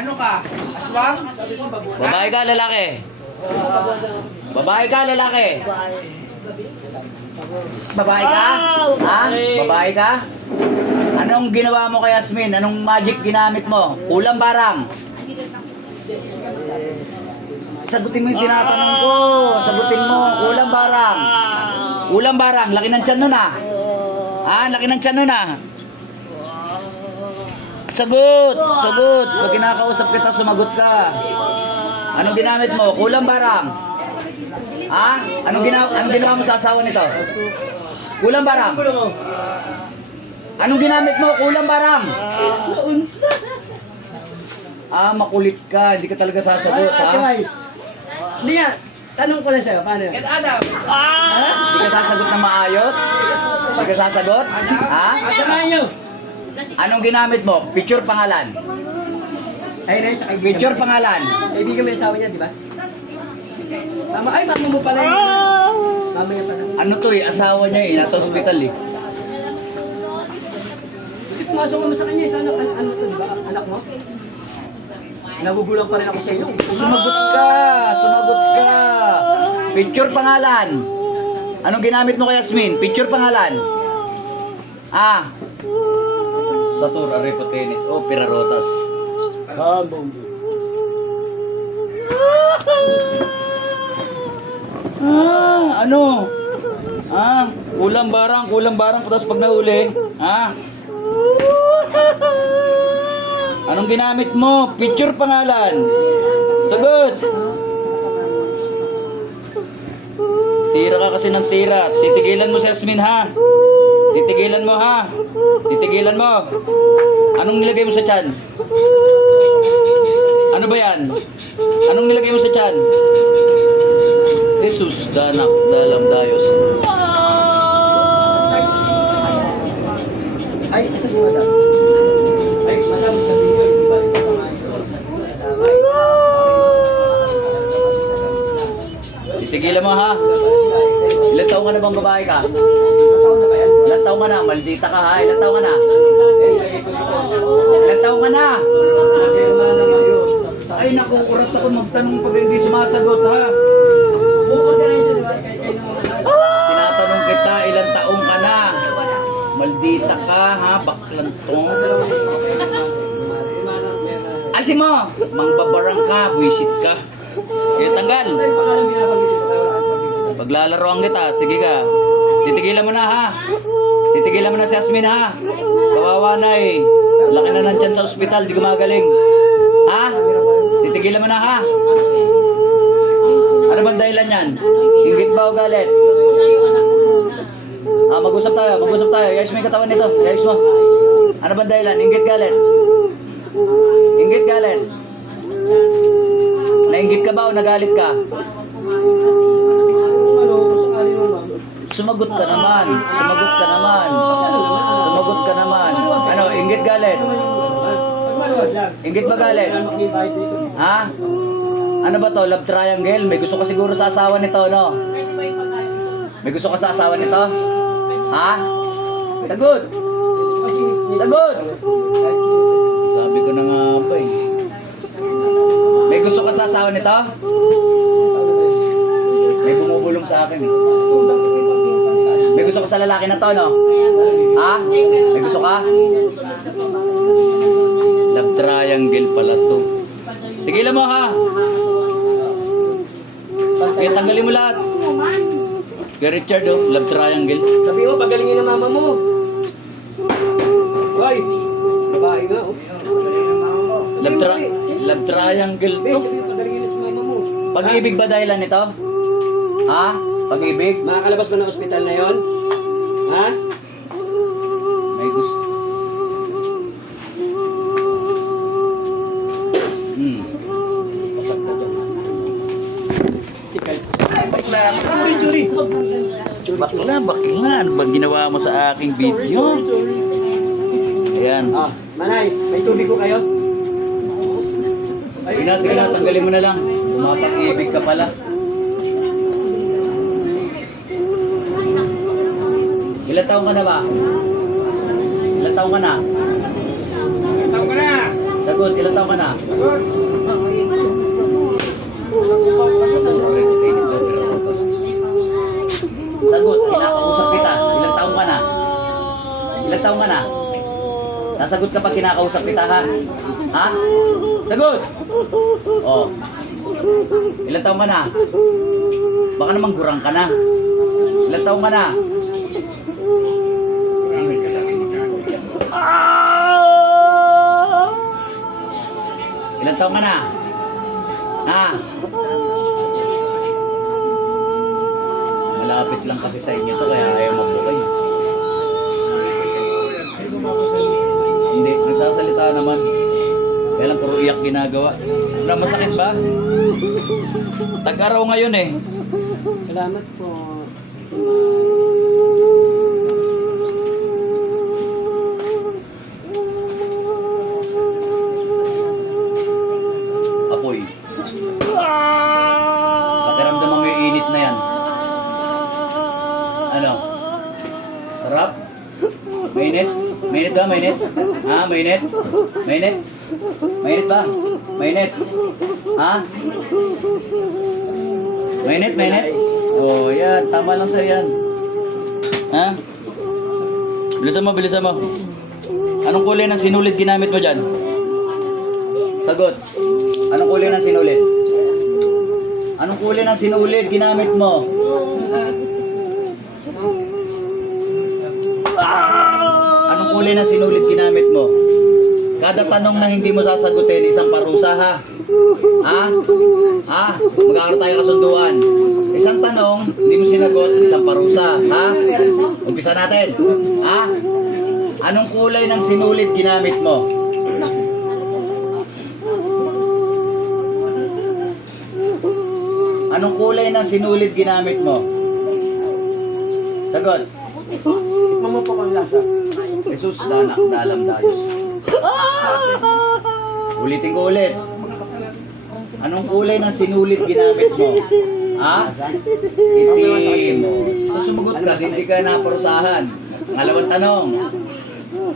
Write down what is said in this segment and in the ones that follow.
Ano ka? Aswang? Babae ka, lalaki? Babae ka, lalaki? Babae ka? Ha? Babae ka? Anong ginawa mo kay Yasmin? Anong magic ginamit mo? Kulang barang? Sagutin mo yung tinatanong ko. Sagutin mo. Kulang barang. Kulang barang. Laki ng tiyan nun ah. Ha? Laki ng tiyan nun ah. Sagot! Sagot! Pag kinakausap kita, sumagot ka. Anong ginamit mo? Kulang barang. Ha? Anong ginawa, anong ginawa mo sa asawa nito? Kulang barang. Anong ginamit mo? Kulang barang. Ah, makulit ka. Hindi ka talaga sasagot, ha? Hindi nga, tanong ko lang sa'yo, paano yun? Ed Adam. Hindi ka sasagot na maayos? Hindi ka sasagot? Ha? Nyo! Anong ginamit mo? Picture pangalan. Ayun na yun, sa kaibigan. Picture pangalan. Kaibigan mo yung asawa niya, di ba? Mama, ay, mama mo pala yun. Mama niya pala. Ano to eh? Asawa niya eh. Nasa ospital eh. Hindi pumasok mo sa kanya, isa anak, an- ano to, di ba? Anak mo? Nagugulang pa rin ako sa iyo. Sumagot ka! Sumagot ka! Picture pangalan. Anong ginamit mo kay Yasmin? Picture pangalan. Ah. Satur, Arepotenit. Oh, Pirarotas. Ah, bombo. Ah, ano? Ah, kulang barang, kulang barang tapos pag nahuli. Ah. Anong ginamit mo? Picture pangalan. Sagot. Tira ka kasi ng tira. Titigilan mo si Yasmin ha. Titigilan mo ha. Titigilan mo. Anong nilagay mo sa tiyan? Ano ba yan? Anong nilagay mo sa tiyan? Jesus, danak, dalam, dayos. Ay, isa si madam. Ay, madam, sabi niyo, hindi ba ito sa mga Titigilan mo ha. Ilan taong ka na bang babae ka? Taong ka na? Maldita ka ha? Ilan taong ka na? Ilan taong ka na? Ay naku, kurat ako magtanong pag hindi sumasagot ha. Bukod na siya, di ba? Kay kayo naman. Tinatanong kita, ilan taong ka na? Maldita ka ha, baklantong. Alisin mo! Mangbabarang ka, buwisit ka. Kaya tanggal. Paglalaroan kita, sige ka. Titigilan mo na ha. Titigilan mo na si Asmin ha. Kawawa na eh. Laki na nandyan sa ospital, di gumagaling. Ha? Titigilan mo na ha. Ano bang dahilan yan? Ingit ba o galit? Ah, mag-usap tayo, mag-usap tayo. Mo yung katawan nito. Yayos mo. Ano bang dahilan? Ingit galit? Ingit galit? Nainggit ka ba o nagalit ka? Ano, kung sakali naman, ma'am. Sumagot ka naman. Sumagot ka naman. Sumagot ka naman. Ano, inggit galit? Inggit ba galit? Ha? Ano ba to? Love triangle? May gusto ka siguro sa asawa nito, no? May gusto ka sa asawa nito? Ha? Sagot! Sagot! Sabi ko na nga ba eh. May gusto ka sa asawa nito? May bumubulong sa akin eh. Gusto ka sa lalaki na to, no? Ha? May gusto ka? Love triangle pala to. Tigilan mo ha. Kaya tanggalin mo lahat. Kaya Richard oh, love triangle. Sabi mo, pagalingin ng mama mo. Hoy! Babae nga, oh. Love, tri- love triangle to. sabi mo, pagalingin na si mama mo. Pag-ibig ba dahilan nito? Ha? Pag-ibig? Makakalabas ba ng ospital na yon? Ha? May gusto. Hmm. Pasag ka dyan. Tikal. Churi, churi. Bakla, bakla. Ano bang ginawa mo sa aking video? Ayan. Ah, manay, may tubig ko kayo? Sige na, sige na. Tanggalin mo na lang. Pumapag-ibig ka pala. Ilan taong ka na ba? Ilan taong ka na? Tao ka na. Sagot, ilang taon ka na? Sagot, kinakausap kita. Ilang taon ka na? Ilang taon ka na? Sasagot kapag kinakausap kita ha? Ha? Sagot! Oh. Ilang taon ka na? Baka naman gurang ka na. Ilang taon ka na? Ilang taon ka na? Ha? Malapit lang kasi sa inyo to kaya ayaw magbukay. Hindi, nagsasalita naman. Kaya lang puro iyak ginagawa. Wala masakit ba? Tag-araw ngayon eh. Salamat po. Sarap? Mainit? Mainit ba? Mainit? Ha? Mainit? Mainit? Mainit ba? Mainit? Ha? Mainit? Mainit? Oh, yan. Tama lang sa'yo yan. Ha? Bilisan mo, bilisan mo. Anong kulay ng sinulid ginamit mo dyan? Sagot. Anong kulay ng sinulid? Anong kulay ng sinulid ginamit mo? Kulay ng sinulid ginamit mo? Kada tanong na hindi mo sasagutin, isang parusa ha? Ha? Ha? Magkakaroon tayo kasunduan. Isang tanong, hindi mo sinagot, isang parusa. Ha? Umpisa natin. Ha? Anong kulay ng sinulid ginamit mo? Anong kulay ng sinulid ginamit mo? Sagot. Kung lasa. Jesus, danak, dalam, dayos. Ulitin ko ulit. Anong kulay ng sinulid ginamit mo? Ha? Itim. Kung sumagot ka, hindi ka naparusahan. Ngalawang tanong.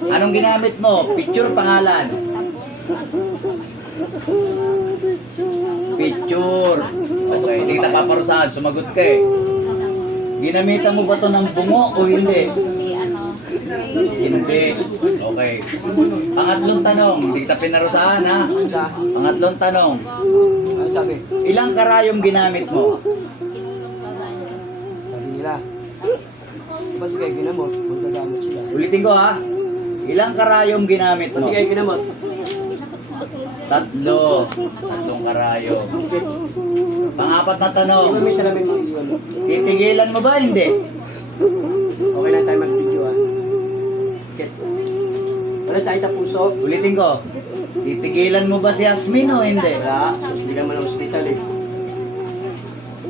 Anong ginamit mo? Picture, pangalan. Picture. Okay, hindi kita paparusahan. Sumagot ka eh. Ginamitan mo ba to ng bungo o hindi? Hindi. Okay. Pangatlong tanong, hindi kita pinarusahan ha. Pangatlong tanong, ano sabi? ilang karayom ginamit mo? Sabi nila. Ba't di kayo ginamot? Magkagamot sila. Ulitin ko ha. Ilang karayom ginamit Ba't mo? di kayo ginamot? Tatlo. Tatlong karayom. Pangapat na tanong, Di ba may salamin mo iwan mo? titigilan mo ba hindi? Okay lang tayo mag-video Okay. Wala sakit sa puso? Ulitin ko. Titigilan mo ba si Yasmin o hindi? Wala. So, hindi ka man ng ospital eh.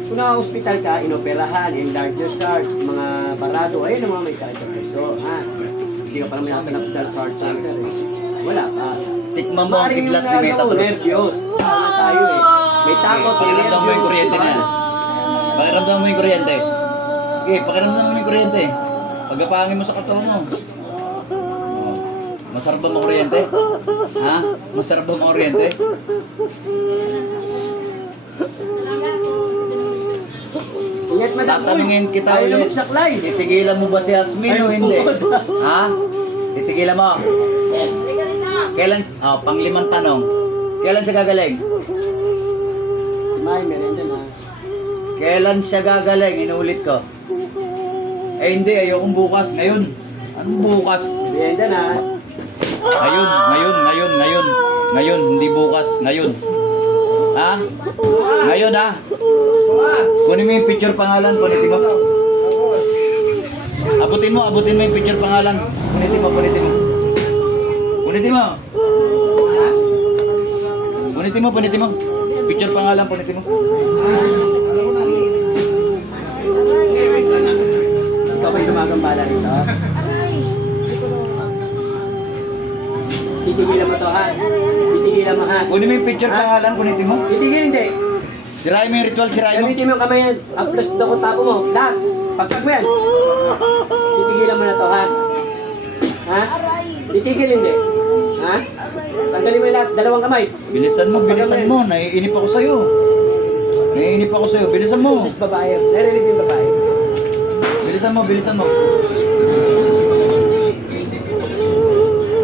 Kung naka-hospital ka, inoperahan, enlarge your heart, mga barado, ayun ang mga may sakit sa puso. Ha? Hindi ka pa naman natanap dahil sa heart cancer. eh. Wala pa. Tikman mo ang kidlat ni yung, ano, Metatron. nervyos. Tama tayo eh. May takot, may Pakiramdam mo yung nervyos. kuryente na yan. Pakiramdam mo yung kuryente. Okay, pakiramdam mo yung kuryente. Pagkapangin mo sa katawan mo. Masarap ba mo kuryente? Ha? Masarap ba mo kuryente? Ingat madam. Tatanungin kita Ayaw na ulit. magsaklay. Titigilan mo ba si Yasmin o hindi? Ha? Titigilan mo. Kailan, oh, panglimang tanong. Kailan siya gagaling? May merenda na. Kailan siya gagaling? Inuulit ko. Eh hindi, ayokong bukas. Ngayon. Anong bukas? Merenda na. Ngayon, ngayon, ngayon, ngayon. Ngayon, hindi bukas. Ngayon. Ha? Ngayon ha? Kunin mo yung picture pangalan. Punitin mo. Abutin mo, abutin mo yung picture pangalan. Punitin mo, punitin mo. Punitin mo. Punitin mo, punitin mo. Picture pangalan, punitin mo. Ikaw ba'y gumagambala rito? Titigilan mo to ha? Titigilan mo ha? Kunin mo yung picture pangalan, punitin mo. Titigil hindi. Sirain mo yung ritual, sirain mo. Gamitin mo yung kamay yan. Upload daw ko tapo mo. Lahat. Pagpag mo yan. Titigilan mo na to ha? Ha? Titigil hindi. Ha? Tanggalin mo yung lahat, dalawang kamay. Bilisan mo, bilisan mo. Naiinip ako sa'yo. Naiinip ako sa'yo. Bilisan mo. Sis babae. Narinig mo yung babae. Bilisan mo, bilisan mo.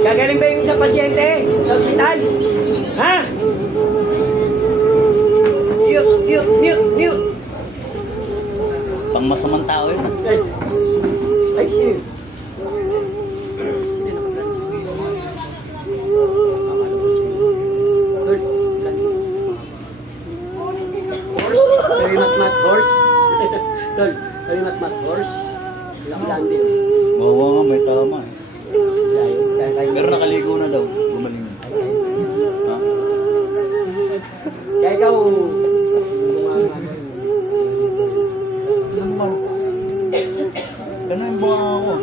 Gagaling ba pasyente sa ospital? Ha? Mute, mute, mute, mute. Pang masamang tao yun. Ay, ay, sino? Horse? Tol, very mat mat horse? Lang din. Oo nga, may tama eh. Pero nakaligo na daw. Gumaling na. Ha? Kaya ikaw, Ganun Ganun yung bunga ako.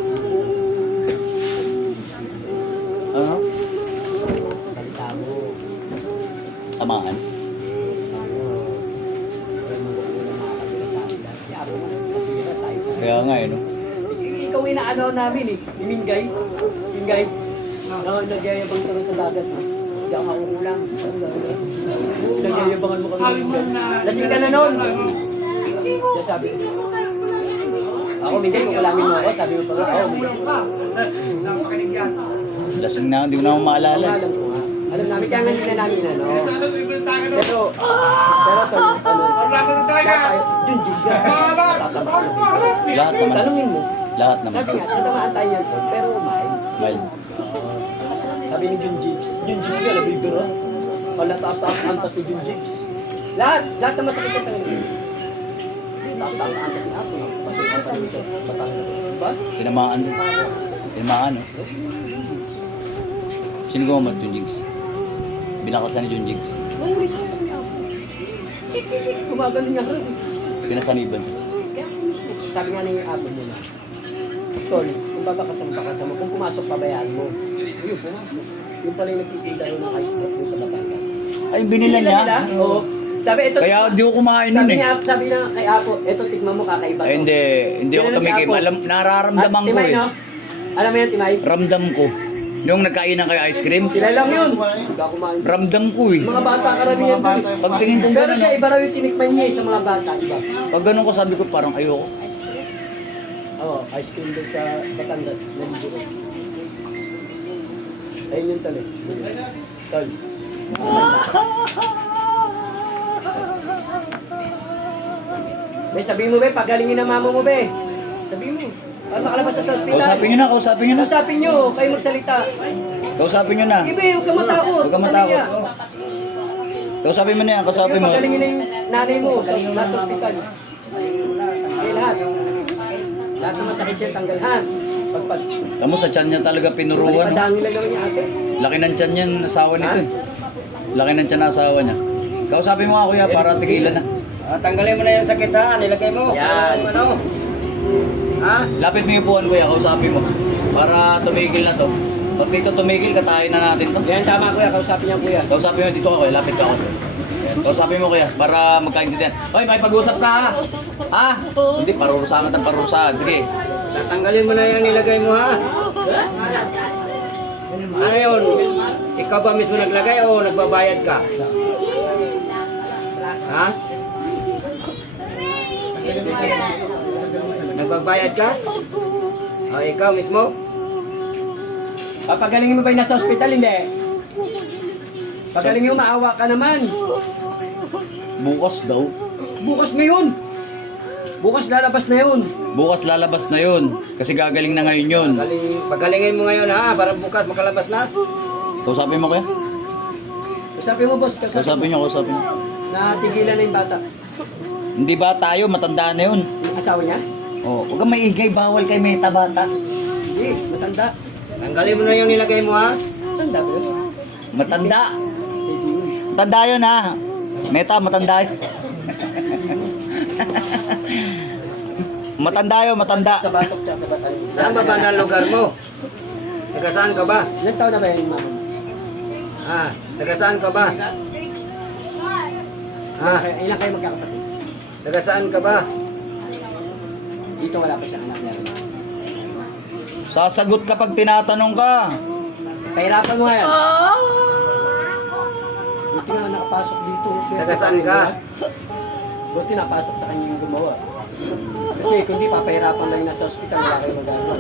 Ano? sa salita mo, Tamaan. Kaya nga eh, no? Ikaw yung inaano namin eh, ni Mingay. No, nagyayabang kami sa dagat. no? Hindi ako makukulang. Nagyayabangan mo kami ng Mingay. Lasing ka na noon. Kaya sabi ko, ako kung kalamin mo ako, sabi mo pa nga, ako Mingay. Lasing na, hindi ko na ako maalala. Alam ko nga. Alam namin, kaya nga hindi na namin ano. Pero, pero to, ano, kaya tayo, Junjis ka. Lahat naman. Tanungin mo. Lahat naman. Sabi nga, tatamaan tayo yan pero mild. Mild. Sabi ni Junjix, Junjix ka, labigo no? Wala taas-taas ang antas ni Junjix. Lahat, lahat na masakit ang tangin. Taas-taas ang antas ni Apo. no? Pasok ang tangin sa Batangas. Diba? Tinamaan. Tinamaan, no? Sino gumamat yung jigs? Binakasan ni John Jigs. Mahuli sa katang ni Apo. Gumagaling nga rin. Pinasaniban siya. Kaya ako mismo. Sabi nga ni Apo na, Tol, kung babakasan bakasan mo, kung pumasok pabayaan mo. Ayun, pumasok. Yung pala yung nagtitinda yun ng ice dun sa Batangas. Ay, binila niya. Oo. Sabi, ito, Kaya di ko kumain nun sabi eh. niya, sabi na kay Apo, ito tignan mo kakaiba. Ay, to." hindi. Hindi ako Pinala si tumikim. Apo. Alam, nararamdaman ko Timay, eh. no? Alam mo yan, Timay? Ramdam ko. Yung nagkainan kayo ice cream, Sila lang yun. Hindi ako kumain. ramdam ko eh. Mga bata karamihan doon. Pagtingin ko Pero gano'n, siya, iba raw yung tinikman niya eh, sa mga bata, iba. pag ganun ko sabi ko parang ayoko. Oo, ice cream doon sa Batangas. Ko. Ayun yung tali. Tol. Be, sabihin mo be, pagalingin ang mama mo be. Sabihin mo. Para makalabas sa ospital. Kausapin nyo na, kausapin nyo na. Kausapin nyo, kayo magsalita. Kausapin nyo na. Ibe, huwag kang matakot. Huwag kang matakot. Kausapin mo na yan, kausapin mo. Pagalingin na yung nanay mo sa nasa ospital. Okay, lahat. Lahat ng masakit siya tanggalhan. Pagpag. Tamo sa tiyan niya talaga pinuruan. No? Padangin lang naman niya ate. Laki ng tiyan niyan, asawa nito eh. Laki ng tiyan ng asawa niya. Kausapin mo nga kuya para tigilan na. Ah, tanggalin mo na yung sakit ha, nilagay mo. Yan. Ano? Ha? Lapit mo yung upuan kuya, kausapin mo. Para tumigil na to. Pag dito tumigil, katayin na natin to. Yan tama kuya, kausapin niya kuya. Kausapin mo dito ako, kuya. lapit ka ako. Ayan, Kausapin mo kuya, para magkaintindihan. Hoy, may pag-usap ka ha? Ha? Hindi, parurusahan ng parurusahan. Sige. Tatanggalin mo na yung nilagay mo ha. Ano yun? Ikaw ba mismo naglagay o nagbabayad ka? Ha? Nagbabayad ka? O ikaw mismo? Papagalingin mo ba yung nasa ospital? Hindi. Pagalingin mo, maawa ka naman. Bukas daw. Bukas ngayon. Bukas lalabas na yun. Bukas lalabas na yun. Kasi gagaling na ngayon yun. Pagaling, pagalingin mo ngayon ha, para bukas makalabas na. Kausapin mo kuya? Kausapin mo boss, kausapin, Kausapin nyo, kausapin nyo. Natigilan na yung bata. Hindi ba tayo, matanda na yun. Yung asawa niya? Oh, huwag kang maingay, bawal kay meta bata. Hindi, matanda. Tanggalin mo na yung nilagay mo ha. Matanda ba yun? Matanda. Matanda yun ha. Meta, matanda yun. matanda yun, matanda. Sa batok tsaka sa batan. Saan ba banda ang lugar mo? Taga saan ka ba? Ilan taon na ba yun, mama? Ha? Taga saan ka ba? Ha? Ilan ilan kayo magkakapatid? Taga saan ka ba? Dito wala pa siyang anak meron. Sasagot kapag tinatanong ka. Pahirapan mo nga yan. Buti nga nakapasok dito. Taga saan ka? Buti napasok sa kanya yung gumawa. Kasi kundi papahirapan lang nasa ospital, wala kayo magagawa.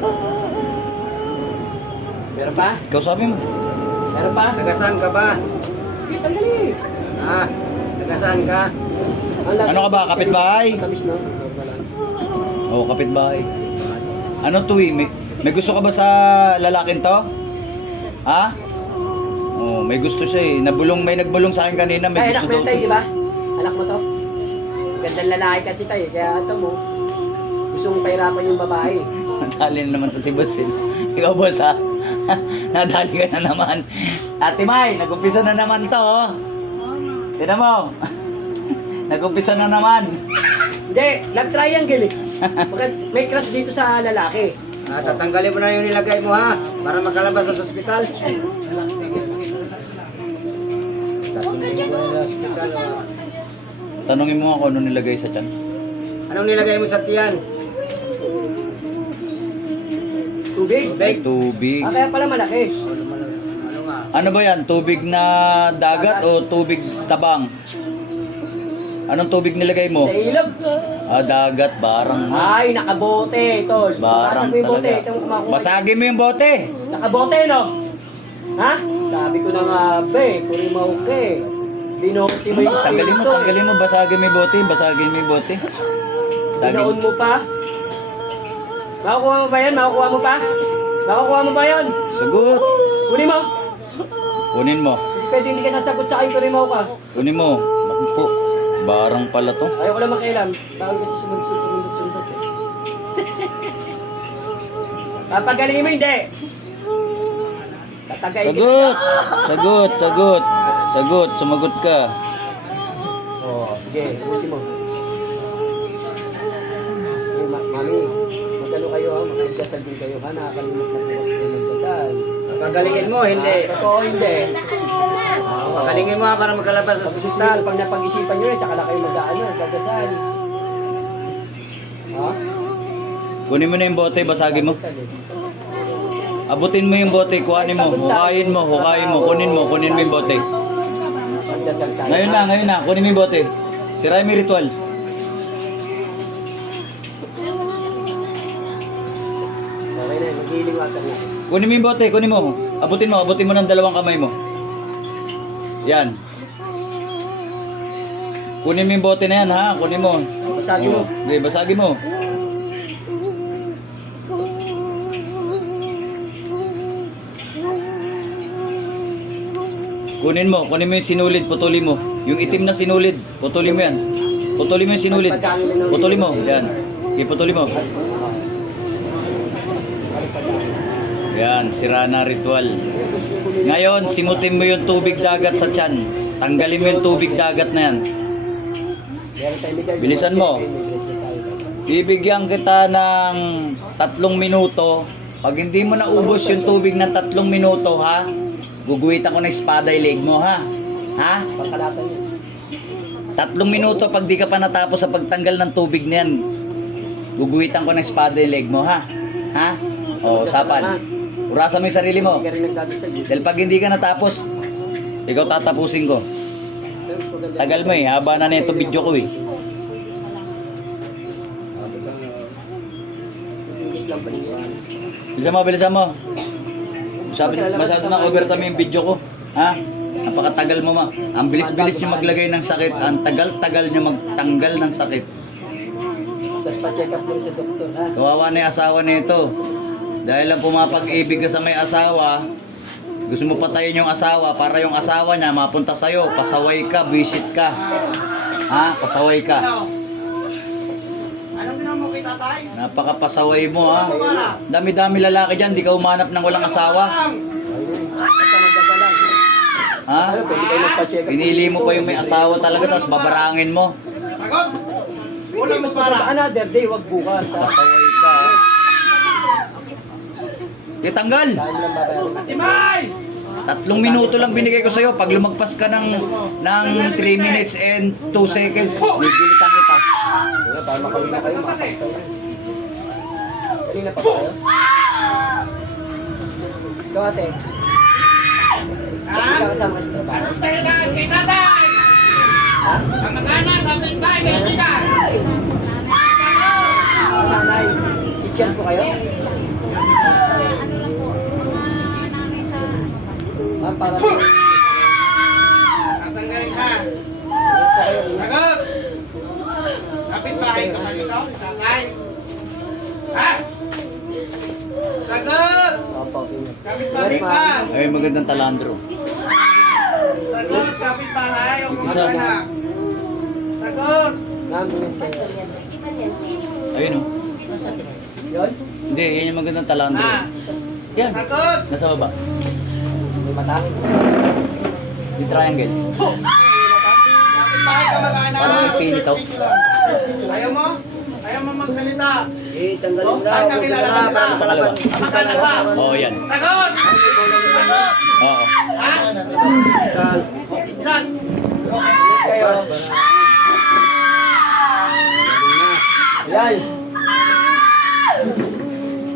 Meron pa? Ikaw sabi mo. Meron pa? Taga saan ka ba? Sige, tanggalin. Ha? Taga saan ka? Ano ka ba, kapitbahay? Matamis no? Oo, kapitbahay. Ano to eh? May, may gusto ka ba sa lalaking to? Ha? Oh, may gusto siya eh. Nabulong, may nagbulong sa akin kanina, may Ay, gusto anak mo daw. yun tayo, di ba? Anak mo to? Gandang lalaki kasi tayo, kaya ito mo, gusto mong pahirapan yung babae. Nadali na naman to si Boss. eh. Ikaw, Boss, ha? Nadali ka na naman. Ate May, nag-umpisa na naman to, oh. Tignan mo. nag-umpisa na naman. Hindi, love triangle eh. Baka may crush dito sa lalaki. Ah, tatanggalin mo na yung nilagay mo ha, para makalabas sa ospital. Tatanggalin mo na sa ospital. oh. Tanungin mo ako ano nilagay sa tiyan. Anong nilagay mo sa tiyan? Tubig. Tubig. Tubig. Ah, kaya pala malaki. Ano nga? Ano ba yan? Tubig na dagat o tubig tabang? Anong tubig nilagay mo? Sa ilog. Ah, dagat, barang. Ay, nakabote, tol. Barang Basan mo yung bote, talaga. kumakuha. Basagin mo yung bote. Nakabote, no? Ha? Sabi ko na nga, be, kurimaw ka Dinote mo yung Tanggalin mo, tanggalin mo. Basagin mo yung bote. Basagin mo yung bote. Sagin. mo pa? Makukuha mo ba yan? Makukuha mo pa? Makukuha mo ba yan? Sagot. Kunin mo. Kunin mo. Pwede hindi ka sasagot sa akin, kurimaw ka. Kunin mo. Naku po. Barang pala to. Ayaw ko lang makialam. Bawal kasi sumundot, sumundot eh. Papagalingin mo, hindi. Tatagayin Sagot. Sagot, sagot. Sagot, sumagot ka. Oo, oh, sige, ubusin mo. Eh, ma mami, magano kayo ha, magdasal din kayo ha, nakakalimot na bukas kayo magdasal. Pagalingin mo, hindi. Ah, totoo hindi. Pagalingin mo ha, para makalabas sa Pag gusto ospital. nyo, pag napag-isipan nyo rin, tsaka na kayo mag-ano, magdasal. Ha? Kunin mo na yung bote, basagin mo. Eh. Abutin mo yung bote, kuhanin mo, hukayin mo, hukayin mo, kunin mo, kunin mo yung bote. Magdasal tayo. Ngayon na, ngayon na, kunin mo yung bote. Sirain mo yung ritual. Okay na, mag-healing water na. Kunin mo yung bote, kunin mo. Abutin mo, abutin mo ng dalawang kamay mo. Yan. Kunin mo yung bote na yan, ha? Kunin mo. Basagin mo. Okay, basagin mo. Kunin mo, kunin mo yung sinulid, putulin mo. Yung itim na sinulid, putulin mo yan. Putulin mo yung sinulid. Putulin mo, yan. Okay, putulin mo. Yan, sira na ritual. Ngayon, simutin mo yung tubig dagat sa tiyan. Tanggalin mo yung tubig dagat na yan. Bilisan mo. Bibigyan kita ng tatlong minuto. Pag hindi mo naubos yung tubig ng tatlong minuto, ha? Guguhitan ko ng espada yung leg mo, ha? Ha? Pangkalatan yun. Tatlong minuto pag di ka pa natapos sa pagtanggal ng tubig na yan. Guguhitan ko ng espada yung leg mo, ha? Ha? O, sapan. Urasan mo yung sarili mo. Nagdadasal. Dahil pag hindi ka natapos, ikaw tatapusin ko. Tagal mo eh, haba na nito video ko eh. Bilisan mo, bilisan mo. Masyado, masyado na overtime yung video ko. Ha? Napakatagal mo ma. Ang bilis-bilis nyo maglagay ng sakit. Ang tagal-tagal nyo magtanggal ng sakit. Tapos pa-check up mo sa doktor, ha? Kawawa na yung asawa nito. Dahil lang pumapag-ibig ka sa may asawa, gusto mo patayin yung asawa para yung asawa niya mapunta sa'yo. Pasaway ka, visit ka. Ha? Pasaway ka. Anong ginawa mo kay tatay? Napakapasaway mo ha. Dami-dami lalaki dyan, di ka umanap ng walang asawa. Ha? Pinili mo pa yung may asawa talaga, tapos babarangin mo. Hindi, mas maganda another day, wag bukas? Pasaway ka. ha? Itanggal! Dahil lang babayaran. Timay! Tatlong minuto lang binigay ko sa'yo. Pag lumagpas ka ng, ng 3 minutes and 2 seconds, gigilitan kita. Wala, baka makawin na kayo, makakaisaw na. Kanina pa tayo. Ikaw ate. Hindi ka ah! kasama sa trabaho. Anong dahilan kay tatay? Ha? Ang mag-anak, kapit ba, kaibigan? Nanay, kitchen po kayo? Ano lang po, mga nanay sa... Ma'am, para po. Ka? Ay, magandang talandro. Sagot! Kapit bahay o Isa mo. kumagana? Sagot! Ayun oh. Yun? Hindi, yan yung magandang talandro. Ha? Yan, Sagot! nasa baba. May mata. Yung triangle. Kapit bahay ka mag-ana? Parang may pili to. Ayaw mo? Ayaw mo magsalita? Eh, tanggalin mo na. Ay, Kung nakilala saan na, ka. para makalaban. Makakala ka. Oo, oh, yan. Sagot! Sagot! Oo. Ha? Kayo. Yan.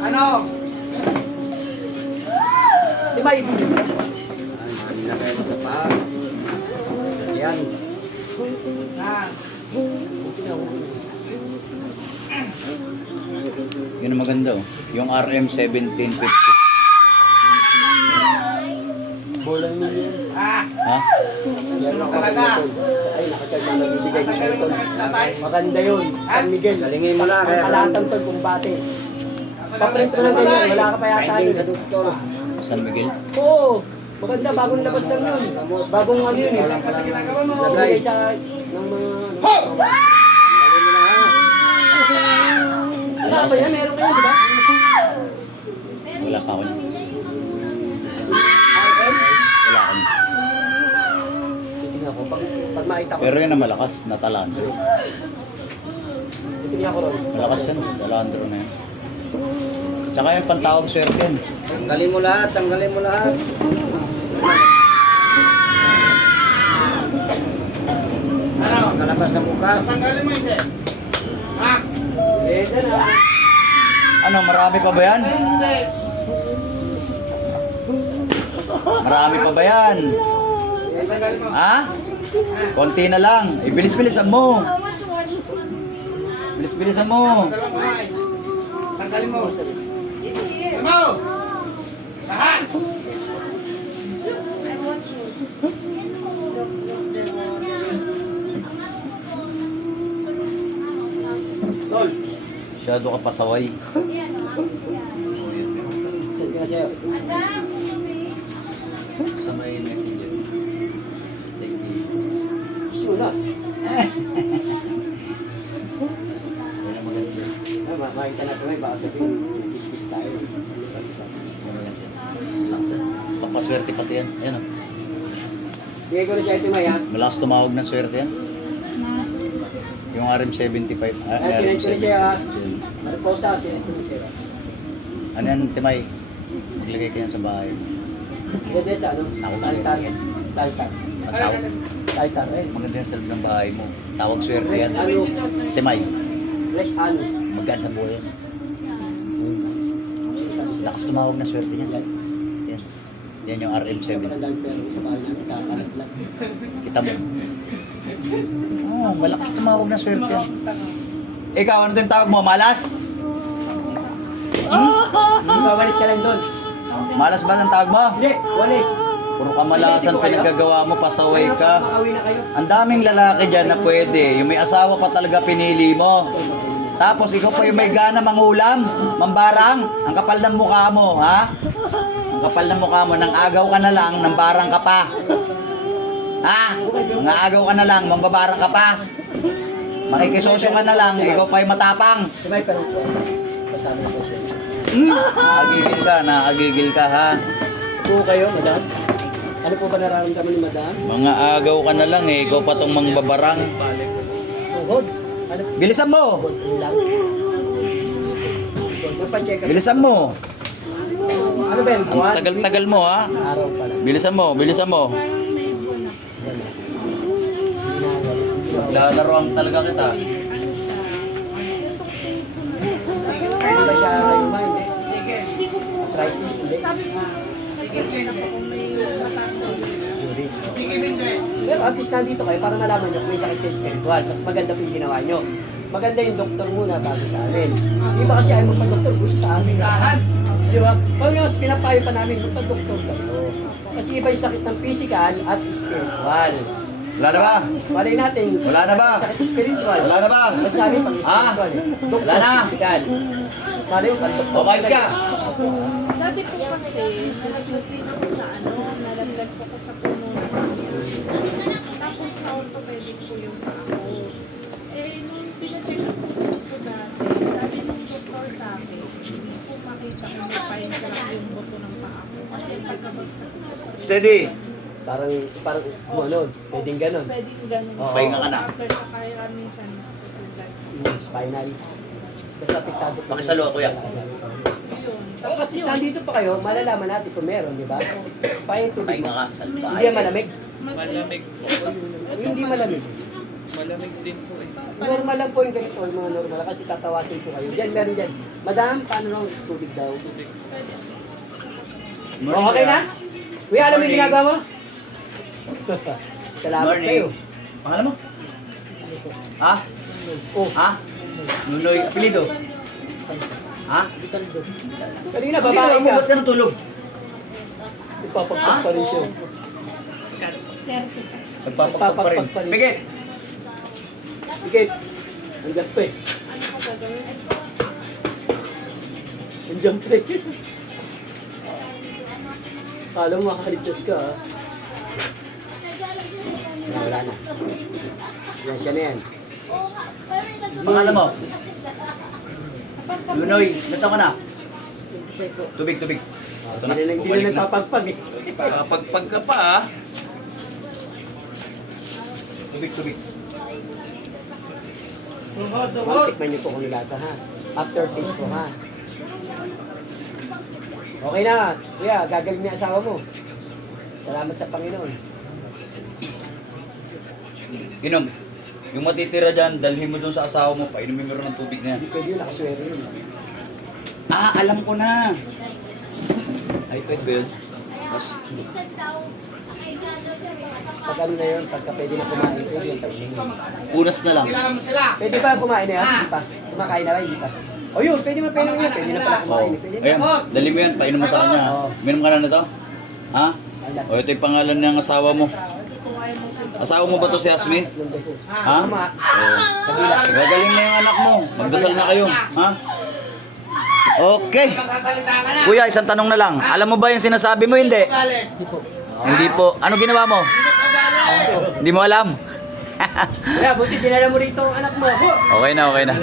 Ano? Di ba Ay, nilagay mo sa paa. Sa tiyan. Ha? Yun ang maganda oh. Yung RM 1750. Bolang mo yan. Ha? Ha? Yan Sunod talaga. Ay, nakacharge na nagbibigay ng Tatanggalin mo cellphone. sa kapit tatay? Maganda yun. San Miguel. Galingin mo na. Ang Kaya kalatang tol kumbate. Paprint mo lang ganyan. Wala ka pa yata Finding sa yun. doktor. San Miguel. Oo. Maganda. Bagong labas lang yun. Bagong ano yun eh. Lagay sa ng mga ano. Tanggalin mo na. ha. Wala ba yan? Meron kayo, di ba? Wala pa ako? Wala ako niyan. Titingnan ko. Pag, pag makita ko. Pero yan ang malakas na talandro. Titingnan ko ron. Malakas yan. Talandro na yan. Tsaka yung pantawag swerte yan. Tanggalin mo lahat. Tanggalin mo lahat. Ano? Makalabas na bukas. Tatanggalin mo hindi. Ha? Eh, yan ah. Ano, marami pa ba yan? Marami pa ba yan? Ha? Konti na lang. Ibilis-bilisan mo. Bilis-bilisan mo. Tanggalin mo. Tanggalin mo. Lahat. Tol. Masyado ka pasaway. Send ka siya. Sa messenger. Sulat. Makain ka na tuloy, eh. baka sabihin, kiss-kiss tayo. Papaswerte pati yan. Ayan oh. o. Bigay ko na siya ito maya. Malakas tumawag ng swerte yan. Yung RM75. Ah, RM75. Proposal, sinisira. Ano yan, Timay? Maglagay kayo sa bahay. Pwede sa ano? Saltan. Saltan. Pagtawag. Saltan, eh. Maganda yung salb ng bahay mo. Tawag swerte yan. Ano? Timay. Rest ano? Maganda sa buhay. Lakas tumawag na swerte niya. Yan. Yan yung RM7. Sa bahay Kita mo. Oh, malakas tumawag na swerte. Ikaw, ano yung tawag mo? Malas? Hindi ba walis ka lang doon? Malas ba ang tawag mo? Hindi, walis. Puro kamalasan pinagagawa mo, pasaway ka. Makauwi na kayo. Ang daming lalaki dyan na pwede. Yung may asawa pa talaga pinili mo. Tapos ikaw pa yung may gana mangulam, mambarang. Ang kapal ng mukha mo, ha? Ang kapal ng mukha mo, nang agaw ka na lang, nang barang ka pa. Ha? Nang agaw ka na lang, mambabarang ka pa. Makikisosyo ka na lang, ikaw pa yung matapang. Sabay pero. Kasama ko siya. Nakagigil ka, nakagigil ka, ha? Po kayo, madam? Ano po ba nararamdaman ni madam? Mga agaw ka na lang, eh. Ikaw pa tong mangbabarang. Tuhod. Ano? Bilisan mo! Konti lang. Magpa-check up. Bilisan mo! Ano ba yan? Ang Buwan? tagal-tagal mo, ha? Araw. Bilisan mo, bilisan mo. Lalaroan talaga kita. Arthritis? Hindi. Sige, Binjay. Pero at least nandito kayo para malaman nyo kung may sakit kayo spiritual. Mas maganda po yung ginawa nyo. Maganda yung doktor muna bago sa amin. Iba kasi ayaw magpa-doktor, gusto sa amin. Lahat. Di ba? Pag yung mas pinapayo pa namin, magpa-doktor kayo. Kasi iba yung sakit ng physical at spiritual. Wala na ba? Malay natin. Wala na ba? Sakit spiritual. Wala na ba? Kasi sabi pang Ah? spiritual. Doktor Wala na. physical. Malay mo, pag doktor. O, ayos ka. Kasi, nalaglag ako sa ano, nalaglag po ko sa puno ng hangin. Tapos na orthopedic po yung paa ko. Eh, nung pinacheck up ko po dati, sabi nung doktor sa akin, hindi po makita kung fine crack yung buto ng paa ko. Kasi pagkabagsak ko sa Steady. Parang, parang, kung ano, pwedeng ganon. Pwedeng ganun. Oo. Pahinga ka na. After sa kaya minsan, mas spinal. Kasi apektado. Pakisalo, kuya. Yun. Tapos nandito pa kayo, malalaman natin kung meron, di ba? Payung tubig. Pahinga ka. Salta. Hindi yan malamig. Malamig po. Hindi malamig. Malamig din po eh. Normal lang po yung ganito, yung mga normal kasi tatawasin ko kayo. Diyan, meron dyan. Madam, paano nung tubig daw? Oh, okay na? Kuya, alam mo yung Morning. ginagawa mo? Salamat Morning. sa'yo. Pangalan mo? Ha? Oh, Ha? Nunoy. Apelido? Ha? kanina Babae babae mo, ba't ka. ka natulog? Ipapagpag pa rin siya. Nagpapakpag pa rin. Nagpapakpag pa rin. Pigit. Sige, nandiyan pa eh. Nandiyan pa eh. Kala mo makakaligtas ka ah. Wala na. Yan siya na yan. Pangalan mo? Nunoy. Ilan taon ka na? Tubig, tubig. Ito na. Hindi na, Bumalik na na. nagpapagpag eh. Pagpag ka pa ah. Tubig, tubig. Tuhod, tuhod. Tikman niyo po kung lasa ha. After taste po ha. Okay na. Kuya, gagaling na asawa mo. Salamat sa Panginoon. Inom. Yung matitira dyan, dalhin mo dun sa asawa mo, painumin mo rin ng tubig na yan. Hindi pwede yun, nakaswero yun. Ah, alam ko na. Ay, pwede ba yun? Mas, Pag ano na yun, pagka pwede na kumain, pwede yun mo. unas na lang. Pwede ba kumain na yan? Hindi pa. Kumakain na ba? Hindi pa. O yun, pwede mo painom yan. Pwede na pala Oo. kumain. eh. Pwede na. Ayan, dali mo yan, painom mo sa kanya. Oo. Minom ka na nito? Ha? Ang lasa. O, ito yung pangalan ng asawa mo. Asawa mo ba to si beses. Ha? Bila. Gagaling na yung anak mo. Magdasal na kayo. Ha? Okay. Kuya, isang tanong na lang. Alam mo ba yung sinasabi mo? Hindi. Hindi po. Ano ginawa mo? Hindi mo alam. Kaya, buti dinala mo rito ang anak mo. okay na, okay na.